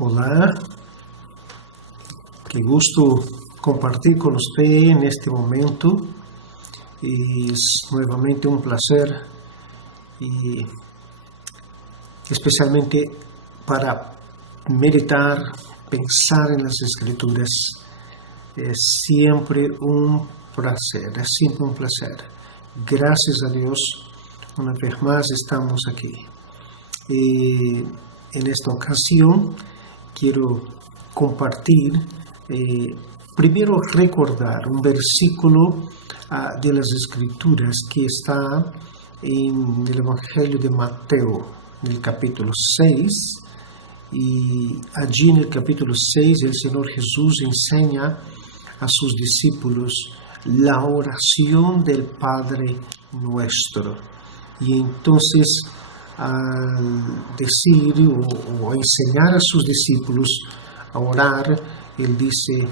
Hola, qué gusto compartir con usted en este momento. Es nuevamente un placer y especialmente para meditar, pensar en las Escrituras. Es siempre un placer, Gracias a Dios, una vez más estamos aquí. En esta ocasión quiero compartir, primero recordar un versículo de las Escrituras que está en el Evangelio de Mateo, en el capítulo 6, y allí en el capítulo 6 el Señor Jesús enseña a sus discípulos la oración del Padre Nuestro. Y entonces, al decir o enseñar a sus discípulos a orar, Él dice: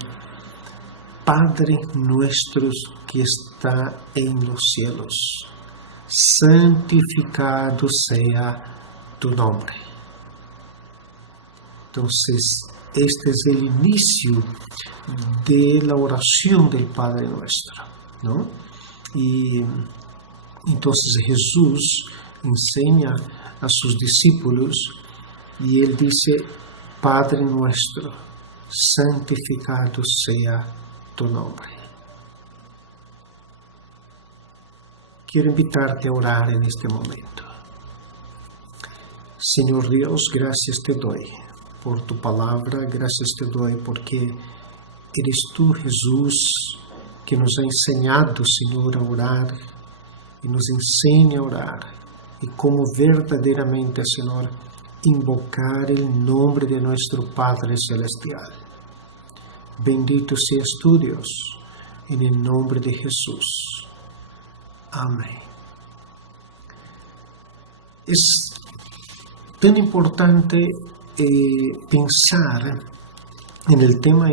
Padre nuestro que está en los cielos, santificado sea tu nombre. Entonces, este es el inicio de la oración del Padre Nuestro, ¿no? Y entonces Jesús enseña a sus discípulos y Él dice: Padre nuestro, santificado sea tu nombre. Quiero invitarte a orar en este momento. Señor Dios, gracias te doy por tu palabra, gracias te doy porque eres tú, Jesús, que nos ha enseñado, Señor, a orar, y nos enseña a orar, y cómo verdaderamente, Señor, invocar el nombre de nuestro Padre Celestial. Bendito seas tú, Dios, en el nombre de Jesús. Amén. Es tan importante pensar en el tema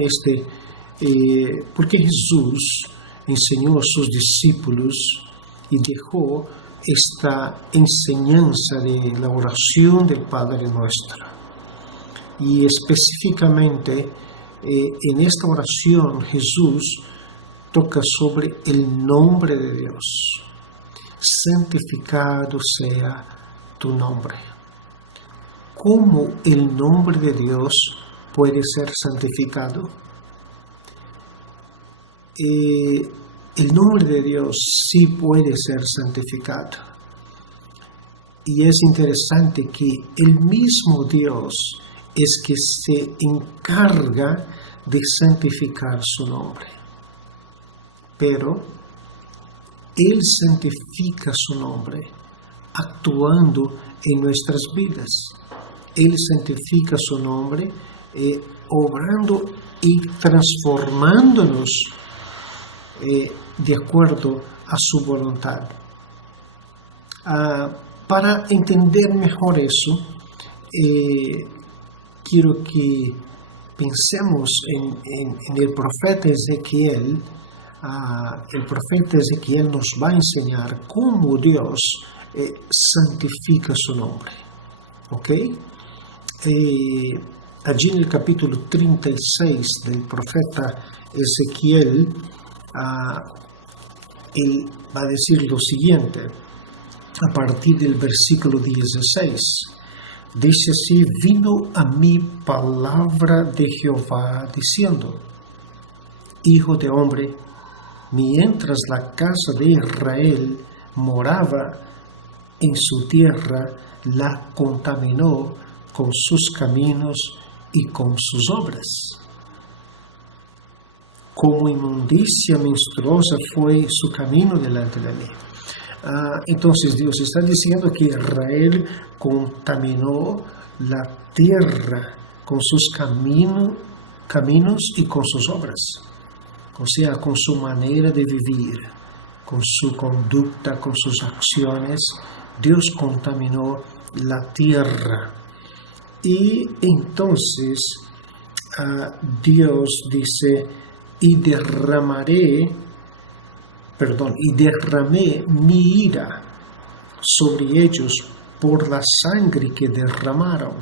porque Jesús enseñó a sus discípulos y dejó esta enseñanza de la oración del Padre Nuestro. Y específicamente en esta oración Jesús toca sobre el nombre de Dios. Santificado sea tu nombre. ¿Cómo el nombre de Dios puede ser santificado? El nombre de Dios sí puede ser santificado. Y es interesante que el mismo Dios es que se encarga de santificar su nombre. Pero Él santifica su nombre actuando en nuestras vidas. Él santifica su nombre obrando y transformándonos de acuerdo a su voluntad. Para entender mejor eso, quiero que pensemos en el profeta Ezequiel. El profeta Ezequiel nos va a enseñar cómo Dios santifica su nombre. ¿Ok? Allí en el capítulo 36 del profeta Ezequiel, él va a decir lo siguiente, a partir del versículo 16. Dice así: vino a mí palabra de Jehová diciendo: Hijo de hombre, mientras la casa de Israel moraba en su tierra, la contaminó con sus caminos y con sus obras. Como inmundicia menstruosa fue su camino delante de mí. Entonces Dios está diciendo que Israel contaminó la tierra con sus caminos y con sus obras. O sea, con su manera de vivir, con su conducta, con sus acciones. Dios contaminó la tierra. Y entonces Dios dice: y derramé mi ira sobre ellos por la sangre que derramaron.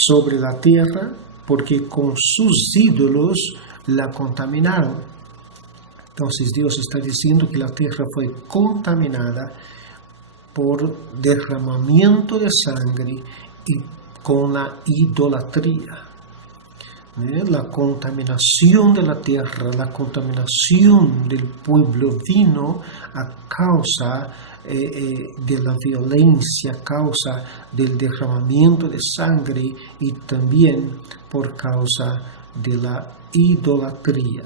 sobre la tierra porque con sus ídolos la contaminaron. Entonces Dios está diciendo que la tierra fue contaminada por derramamiento de sangre y con la idolatría. La contaminación de la tierra, la contaminación del pueblo vino a causa de la violencia, a causa del derramamiento de sangre y también por causa de la idolatría.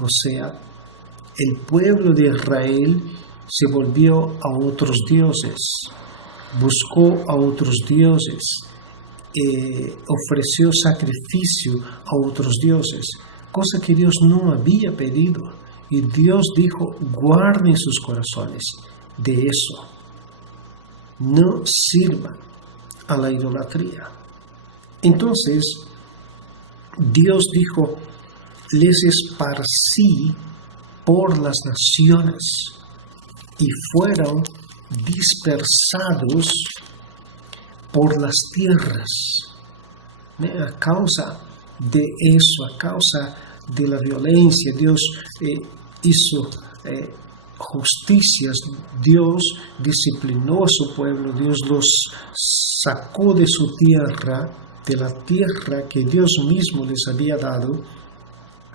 O sea, el pueblo de Israel se volvió a otros dioses, buscó a otros dioses, ofreció sacrificio a otros dioses, cosa que Dios no había pedido. Y Dios dijo, guarden sus corazones de eso. No sirvan a la idolatría. Entonces, Dios dijo, les esparcí por las naciones y fueron dispersados por las tierras. A causa de eso, a causa de la violencia, Dios hizo justicias, Dios disciplinó a su pueblo, Dios los sacó de su tierra, de la tierra que Dios mismo les había dado.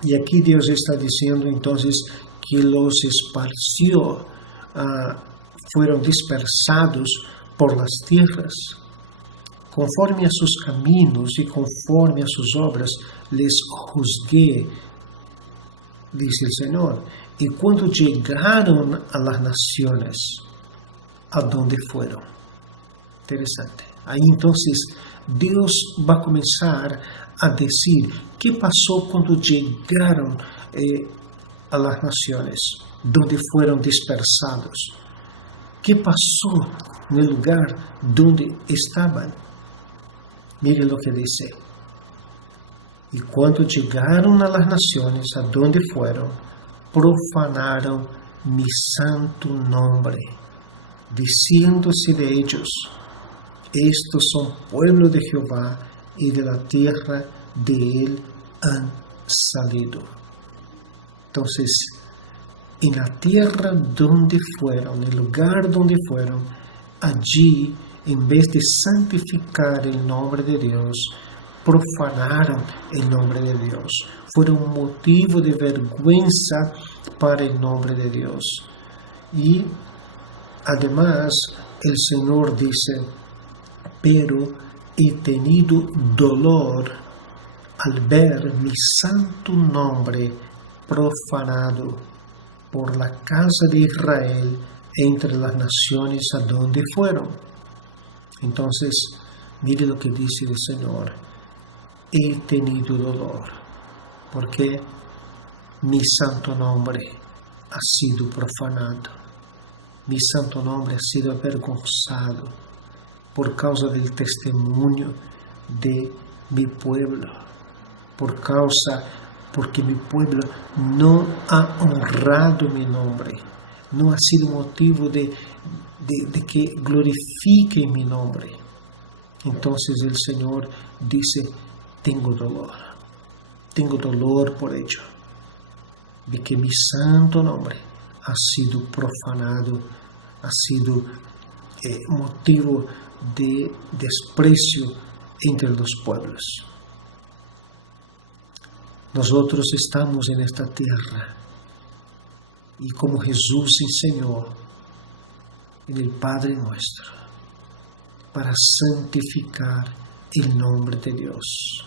Y aquí Dios está diciendo entonces que los esparció, fueron dispersados por las tierras. Conforme a sus caminos y conforme a sus obras les juzgué, dice el Señor. Y cuando llegaron a las naciones, ¿a dónde fueron? Interesante. Ahí entonces Dios va a comenzar a decir qué pasó cuando llegaron a las naciones, donde fueron dispersados. ¿Qué pasó en el lugar donde estaban? Mire lo que dice. Y cuando llegaron a las naciones a donde fueron, profanaron mi santo nombre, diciéndose de ellos, estos son pueblo de Jehová y de la tierra de él han salido. Entonces, en la tierra donde fueron, en el lugar donde fueron, allí, en vez de santificar el nombre de Dios, profanaron el nombre de Dios. Fueron motivo de vergüenza para el nombre de Dios. Y además el Señor dice, pero he tenido dolor al ver mi santo nombre profanado por la casa de Israel entre las naciones a donde fueron. Entonces, mire lo que dice el Señor. He tenido dolor, porque mi santo nombre ha sido profanado. Mi santo nombre ha sido avergonzado por causa del testimonio de mi pueblo, porque mi pueblo no ha honrado mi nombre, no ha sido motivo de que glorifique mi nombre. Entonces el Señor dice, tengo dolor por ello, de que mi santo nombre ha sido profanado, ha sido motivo de desprecio entre los pueblos. Nosotros estamos en esta tierra y como Jesús enseñó en el Padre Nuestro, para santificar el nombre de Dios,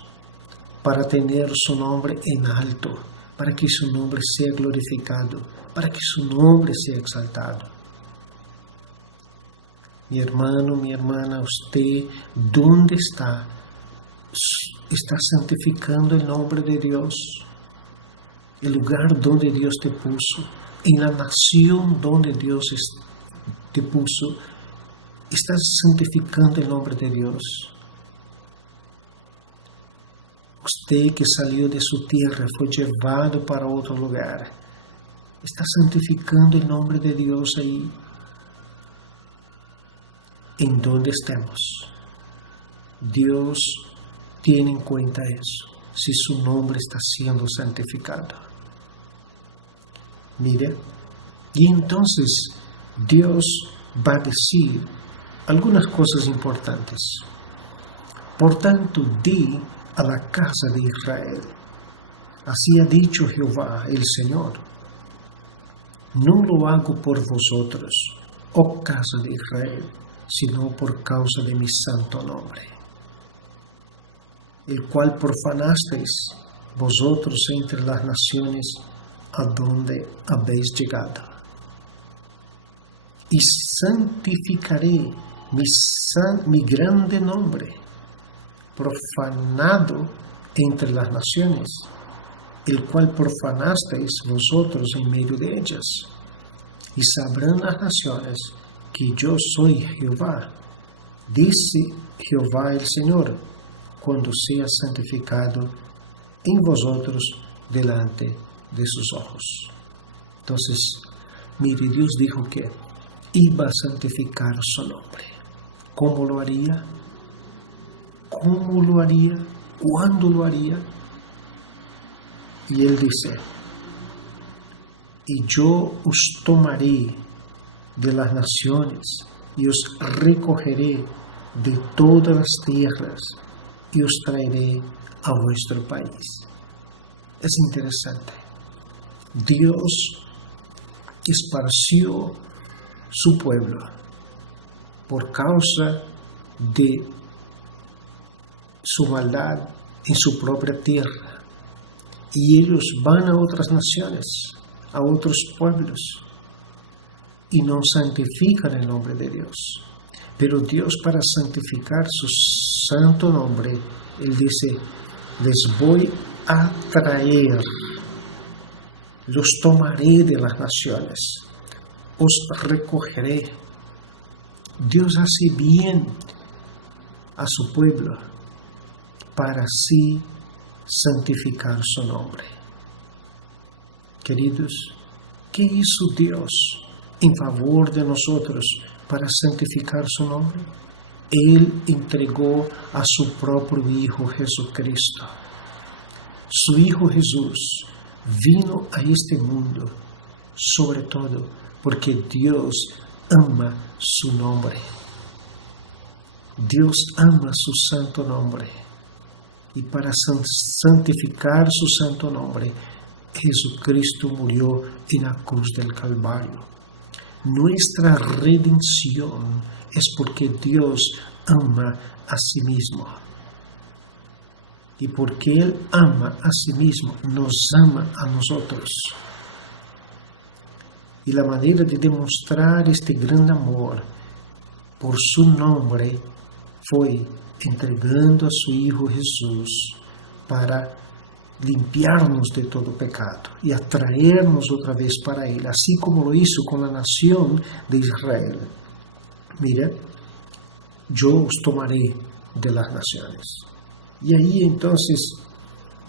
para tener su nombre en alto, para que su nombre sea glorificado, para que su nombre sea exaltado. Mi hermano, mi hermana, usted, ¿dónde está? ¿Está santificando el nombre de Dios? El lugar donde Dios te puso, en la nación donde Dios te puso, ¿estás santificando el nombre de Dios? Usted que salió de su tierra, fue llevado para otro lugar, ¿está santificando el nombre de Dios ahí? En donde estemos, Dios tiene en cuenta eso, si su nombre está siendo santificado. Mire, y entonces Dios va a decir algunas cosas importantes. Por tanto, di a la casa de Israel, así ha dicho Jehová el Señor, no lo hago por vosotros, oh casa de Israel, sino por causa de mi santo nombre, el cual profanasteis vosotros entre las naciones a donde habéis llegado. Y santificaré mi grande nombre, profanado entre las naciones, el cual profanasteis vosotros en medio de ellas. Y sabrán las naciones que yo soy Jehová, dice Jehová el Señor, cuando sea santificado en vosotros delante de sus ojos. Entonces, mire, Dios dijo que iba a santificar su nombre. ¿Cómo lo haría? ¿Cómo lo haría? ¿Cuándo lo haría? Y Él dice, y yo os tomaré de las naciones y os recogeré de todas las tierras y os traeré a vuestro país. Es interesante. Dios esparció su pueblo por causa de su maldad en su propia tierra. Y ellos van a otras naciones, a otros pueblos, y no santifican el nombre de Dios. Pero Dios, para santificar su santo nombre, Él dice, les voy a traer, los tomaré de las naciones, os recogeré. Dios hace bien a su pueblo para así santificar su nombre. Queridos, ¿qué hizo Dios en favor de nosotros para santificar su nombre? Él entregó a su propio Hijo Jesucristo. Su Hijo Jesús vino a este mundo, sobre todo porque Dios ama su nombre. Dios ama su santo nombre. Y para santificar su santo nombre, Jesucristo murió en la cruz del Calvario. Nuestra redención es porque Dios ama a sí mismo. Y porque Él ama a sí mismo, nos ama a nosotros. Y la manera de demostrar este gran amor por su nombre fue entregando a su Hijo Jesús para limpiarnos de todo pecado y atraernos otra vez para Él, así como lo hizo con la nación de Israel. Mira, yo os tomaré de las naciones. Y ahí entonces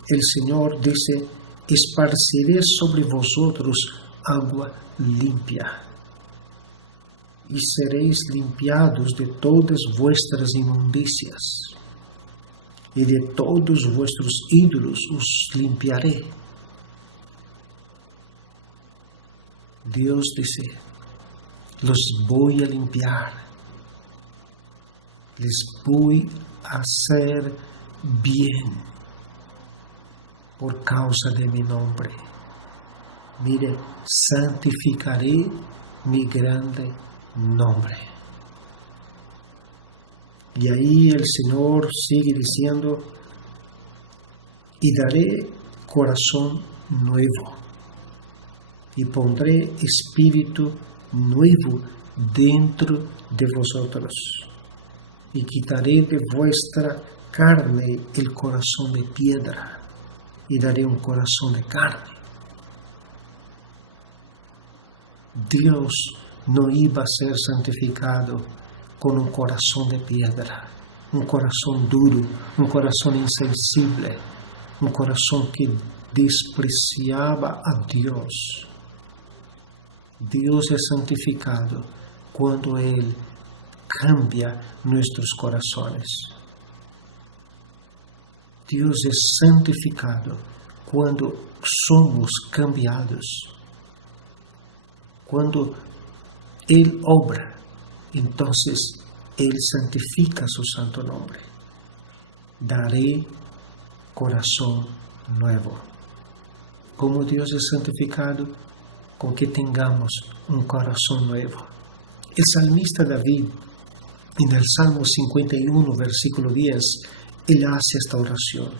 el Señor dice, esparciré sobre vosotros agua limpia, y seréis limpiados de todas vuestras inmundicias, y de todos vuestros ídolos os limpiaré. Dios dice, los voy a limpiar, les voy a hacer bien por causa de mi nombre. Mire, santificaré mi grande nombre. Y ahí el Señor sigue diciendo, y daré corazón nuevo, y pondré espíritu nuevo dentro de vosotros, y quitaré de vuestra carne el corazón de piedra, y daré un corazón de carne. Dios no iba a ser santificado con un corazón de piedra, un corazón duro, un corazón insensible, un corazón que despreciaba a Dios. Dios es santificado cuando Él cambia nuestros corazones. Deus é santificado quando somos cambiados. Quando Ele obra, então Ele santifica su santo nombre. Daré coração novo. Como Deus é santificado, com que tengamos coração novo. O salmista David, no Salmo 51, versículo 10, ele hace esta oração.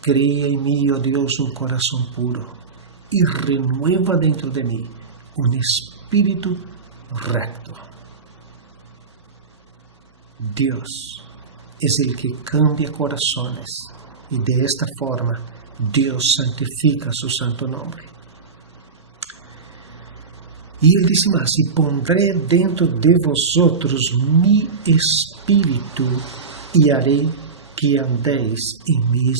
Crea em mim, oh Deus, coração puro e renueva dentro de mim espírito recto. Deus é o que cambia corações e de esta forma Deus santifica su santo nombre. E ele diz mais: e pondré dentro de vosotros mi espírito e haré que andéis em mis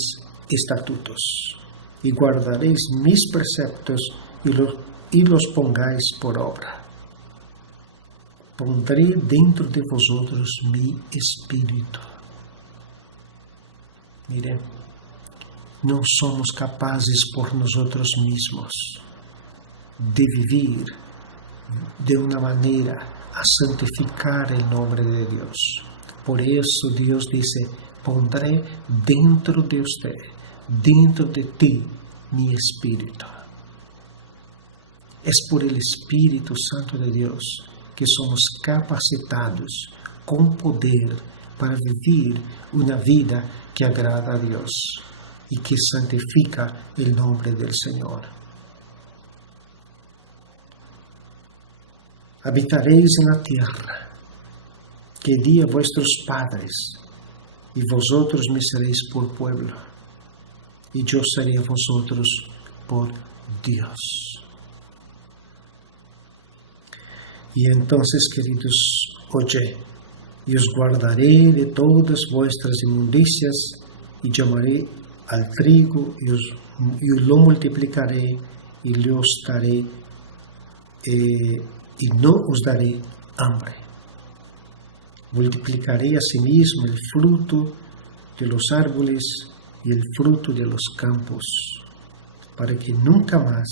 estatutos e guardaréis mis preceptos e los pongáis por obra. Pondré dentro de vosotros mi espírito. Miren, não somos capazes por nosotros mismos de vivir de uma maneira a santificar o nome de Deus. Por isso Deus dice: pondré dentro de usted, dentro de ti, mi espírito. É por el Espírito Santo de Deus que somos capacitados com poder para viver uma vida que agrada a Deus e que santifica o nome do Senhor. Habitareis na terra que di a vuestros padres, e vosotros me seréis por pueblo, e eu serei a vosotros por Deus. E então, queridos, oye, e os guardaré de todas vuestras inmundicias, e chamaré al trigo, e lo multiplicaré, e los daré, e não os daré hambre. Multiplicaré asimismo el fruto de los árboles y el fruto de los campos, para que nunca más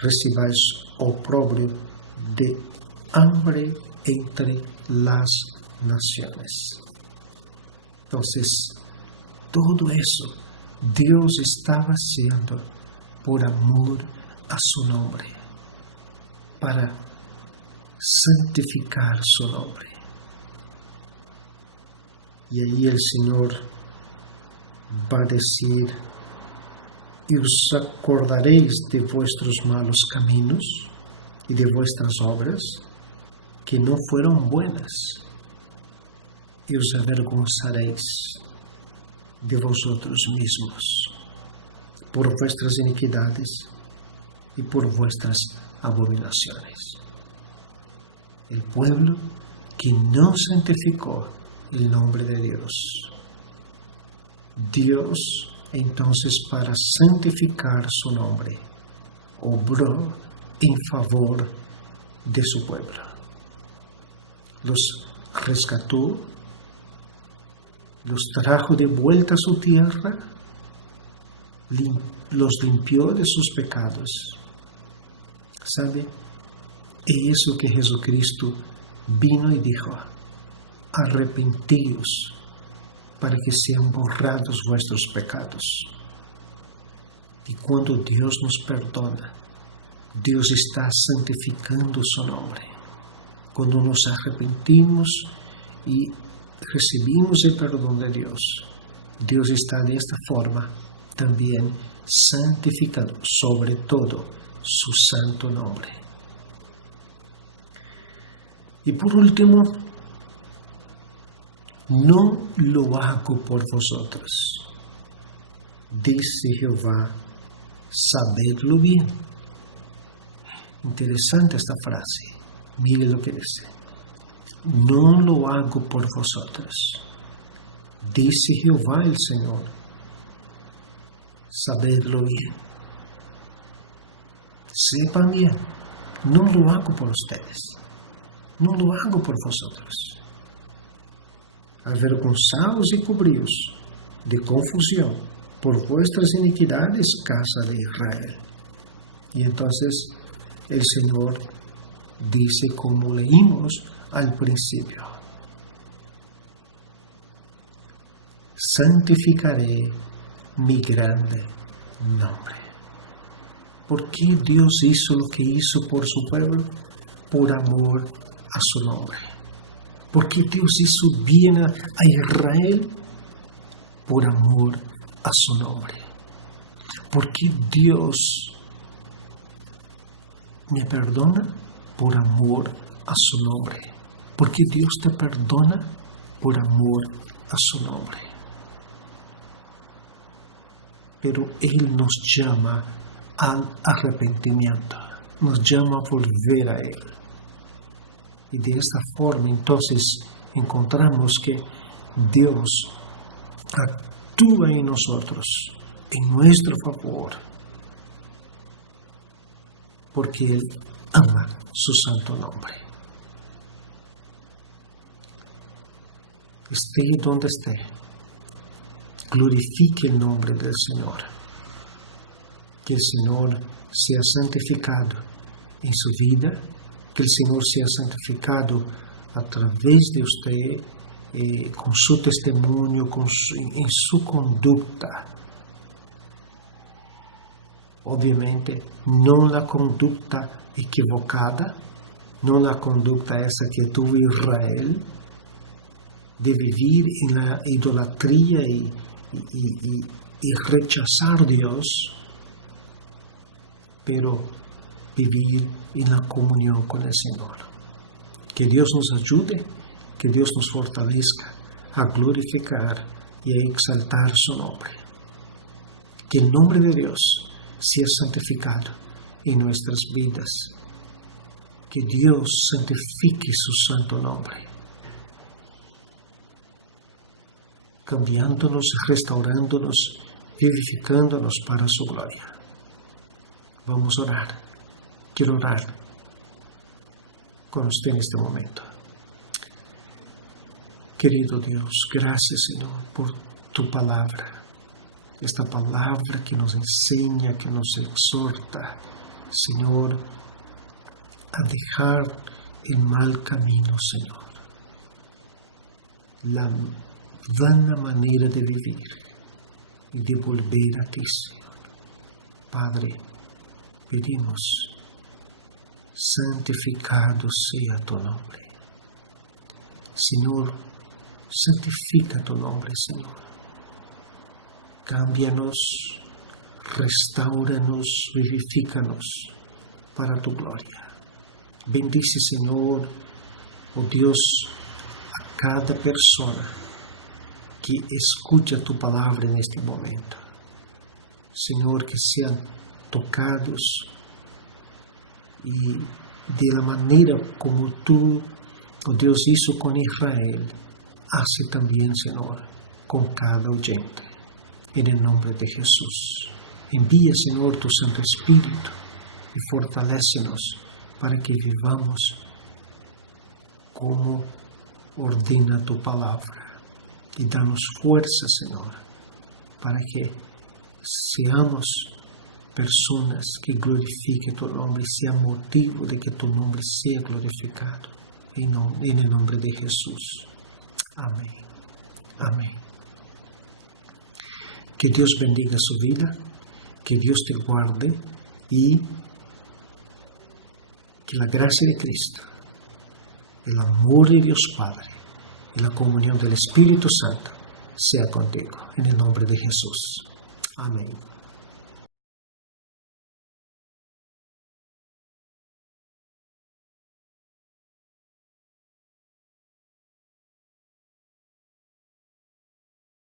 recibáis oprobio de hambre entre las naciones. Entonces, todo eso Dios estaba haciendo por amor a su nombre, para santificar su nombre. Y ahí el Señor va a decir: y os acordaréis de vuestros malos caminos y de vuestras obras que no fueron buenas, y os avergonzaréis de vosotros mismos por vuestras iniquidades y por vuestras abominaciones. El pueblo que no santificó el nombre de Dios, Dios entonces, para santificar su nombre, obró en favor de su pueblo. Los rescató, los trajo de vuelta a su tierra, los limpió de sus pecados. ¿Sabe? Es eso que Jesucristo vino y dijo: arrepentíos para que sean borrados vuestros pecados. Y cuando Dios nos perdona, Dios está santificando su nombre. Cuando nos arrepentimos y recibimos el perdón de Dios, Dios está de esta forma también santificando, sobre todo, su santo nombre. Y por último, no lo hago por vosotros, dice Jehová, sabedlo bien. Interesante esta frase, mire lo que dice: no lo hago por vosotros, dice Jehová el Señor, sabedlo bien. Sepan bien, no lo hago por ustedes, no lo hago por vosotros. Avergonzaos y cubríos de confusión por vuestras iniquidades, casa de Israel. Y entonces el Señor dice, como leímos al principio, santificaré mi grande nombre. ¿Por qué Dios hizo lo que hizo por su pueblo? Por amor a su nombre. ¿Por qué Dios hizo bien a Israel? Por amor a su nombre. ¿Por qué Dios me perdona? Por amor a su nombre. ¿Por qué Dios te perdona? Por amor a su nombre. Pero Él nos llama al arrepentimiento, nos llama a volver a Él. Y de esta forma entonces encontramos que Dios actúa en nosotros, en nuestro favor, porque Él ama su santo nombre. Esté donde esté, glorifique el nombre del Señor. Que el Señor sea santificado en su vida, que el Señor sea santificado a través de usted, con su testimonio, en su conducta. Obviamente, no la conducta equivocada, no la conducta esa que tuvo Israel, de vivir en la idolatría y rechazar a Dios, pero vivir en la comunión con el Señor. Que Dios nos ayude, que Dios nos fortalezca a glorificar y a exaltar su nombre. Que el nombre de Dios sea santificado en nuestras vidas. Que Dios santifique su santo nombre, cambiándonos, restaurándonos, vivificándonos para su gloria. Vamos a orar. Quiero orar con usted en este momento. Querido Dios, gracias, Señor, por tu palabra. Esta palabra que nos enseña, que nos exhorta, Señor, a dejar el mal camino, Señor. La vana manera de vivir y de volver a ti, Señor. Padre, pedimos, santificado sea tu nombre. Señor, santifica tu nombre, Señor. Cámbianos, restauranos, vivifícanos para tu gloria. Bendice, Señor, oh Dios, a cada persona que escucha tu palabra en este momento. Señor, que sean tocados y de la manera como tú, oh Dios, hizo con Israel, hace también, Señor, con cada oyente. En el nombre de Jesús. Envía, Señor, tu Santo Espíritu y fortalécenos para que vivamos como ordena tu palabra. Y danos fuerza, Señor, para que seamos personas que glorifiquen tu nombre y sea motivo de que tu nombre sea glorificado. En el nombre de Jesús. Amén. Amén. Que Dios bendiga su vida, que Dios te guarde y que la gracia de Cristo, el amor de Dios Padre y la comunión del Espíritu Santo sea contigo. En el nombre de Jesús. Amén.